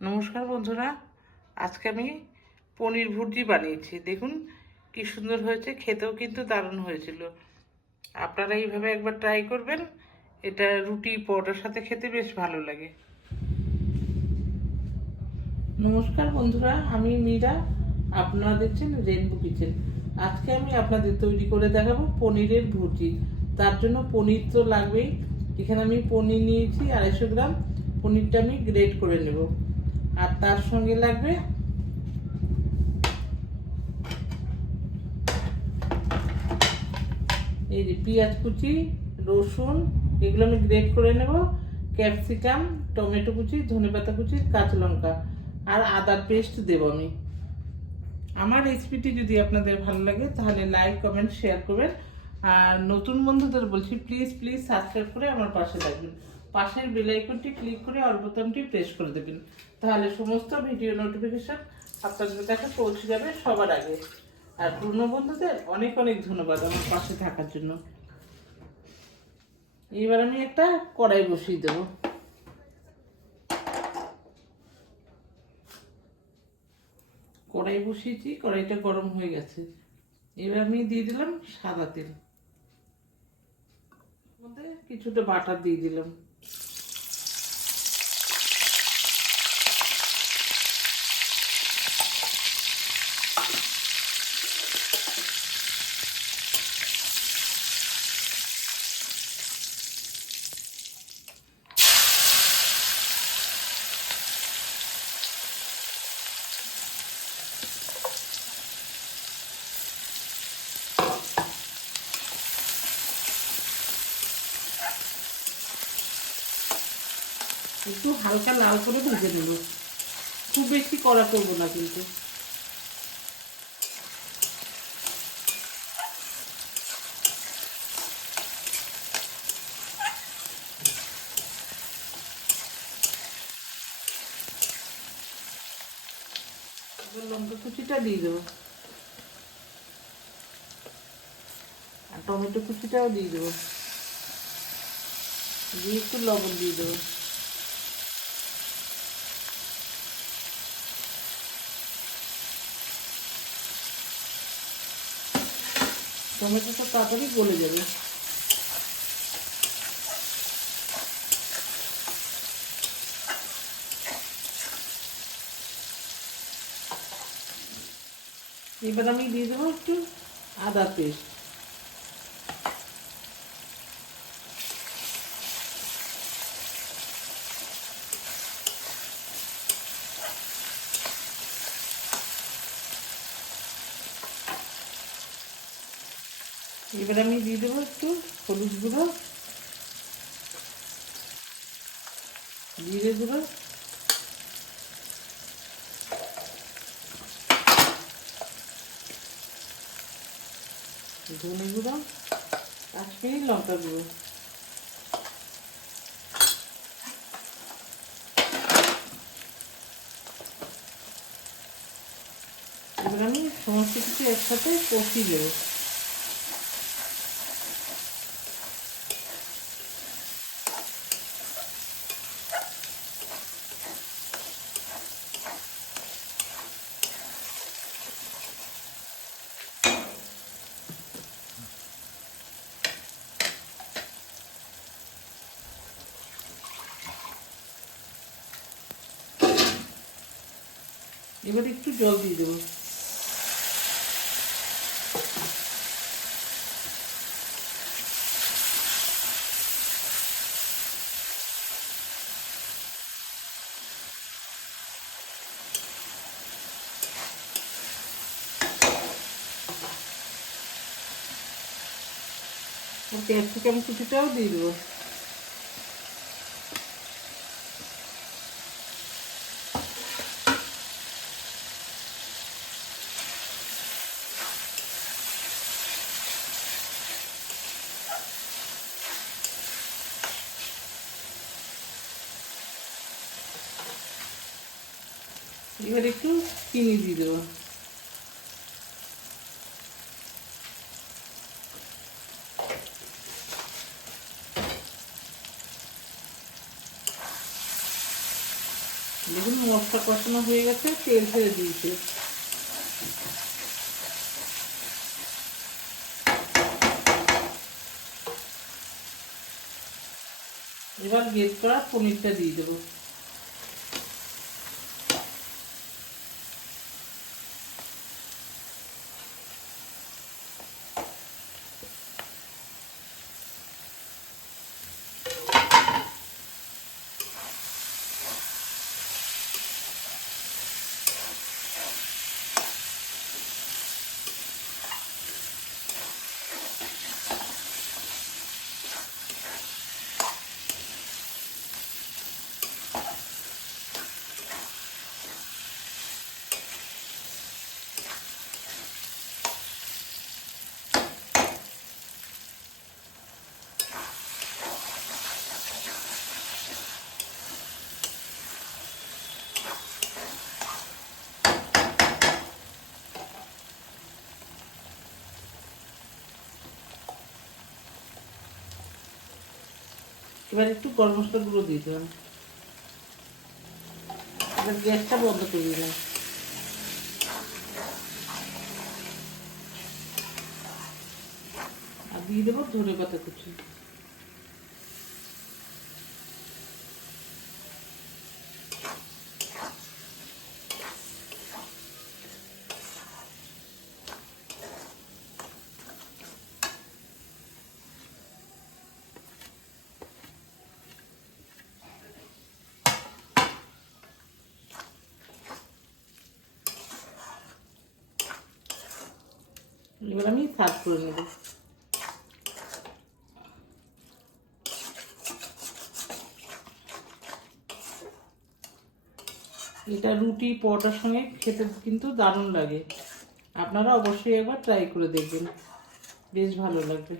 নমস্কার বন্ধুরা, আজকে আমি পনির ভুর্জি বানিয়েছি। দেখুন কি সুন্দর হয়েছে, খেতেও কিন্তু দারুণ হয়েছিল। আপনারা এইভাবে একবার ট্রাই করবেন, এটা রুটি পরোটার সাথে খেতে বেশ ভালো লাগে। নমস্কার বন্ধুরা, আমি মীরা, আপনারা দেখছেন রেনবো কিচেন। আজকে আমি আপনাদের তৈরি করে দেখাবো পনিরের ভুর্জি। তার জন্য পনির তো লাগবেই। এখানে আমি পনির নিয়েছি 250 গ্রাম। পনিরটা আমি গ্রেট করে নেব। আর তার সঙ্গে লাগবে এই যে পেঁয়াজ কুচি, রসুন, এগুলো আমি গ্রেট করে নেব, ক্যাপসিকাম, টমেটো কুচি, ধনেপাতা কুচি, কাঁচা লঙ্কা আর আদার পেস্ট দেব আমি। আমার রেসিপিটি যদি আপনাদের ভালো লাগে তাহলে লাইক, কমেন্ট, শেয়ার করবেন। আর নতুন বন্ধুদের বলছি, প্লিজ প্লিজ সাবস্ক্রাইব করে আমার পাশে থাকবেন। পাশের বেল আইকনটি ক্লিক করে অল বোতামটি প্রেস করে দেবেন, তাহলে সমস্ত ভিডিও নোটিফিকেশন আপনাদের কাছে পৌঁছে যাবে সবার আগে। আর পুরনো বন্ধুদের অনেক অনেক ধন্যবাদ আমার পাশে থাকার জন্য। এবার আমি একটা কড়াই বসিয়ে দেবো। কড়াই বসিয়েছি, কড়াইটা গরম হয়ে গেছে। এবার আমি দিয়ে দিলাম সাদা তেল, মধ্যে কিছুটা বাটার দিয়ে দিলাম। একটু হালকা লাল করে ভেজে নেব, খুব বেশি কড়া করব না কিন্তু। লঙ্কা কুচিটা দিয়ে দেবো আর টমেটো কুচিটাও দিয়ে দেবো, দিয়ে একটু লবণ দিয়ে দেবো। টমেটোটা তাড়াতাড়ি গলে যাবে। এবার আমি দিয়ে দেবো একটু আদা পেস্ট। এবার আমি দিয়ে দেবো একটু হলুদ গুঁড়ো, জিরে গুঁড়ো, ধনে গুঁড়ো, কাশ্মীরি লঙ্কা গুঁড়ো। এবার আমি সমস্ত কিছু একসাথে কষিয়ে দেবো। এবার একটু জল দিয়ে দেবো। ক্যাপসিকাম কুচিটাও দিয়ে দেবো। এবার একটু চিনি দিয়ে দেবো। দেখুন মশলা কষানো হয়ে গেছে, তেল ছেড়ে দিয়েছে। এবার গ্রেট করা পনিরটা দিয়ে দেবো। এবার একটু গরম মশলা গুঁড়ো দিয়ে দিলাম। এবার গ্যাসটা বন্ধ করে দিলাম। আর দিয়ে দেবো ধনেপাতা কুচি। এবার আমি সার্ভ করে নেব। এটা রুটি পরোটার সঙ্গে খেতে কিন্তু দারুণ লাগে। আপনারা অবশ্যই একবার ট্রাই করে দেখবেন, বেশ ভালো লাগবে।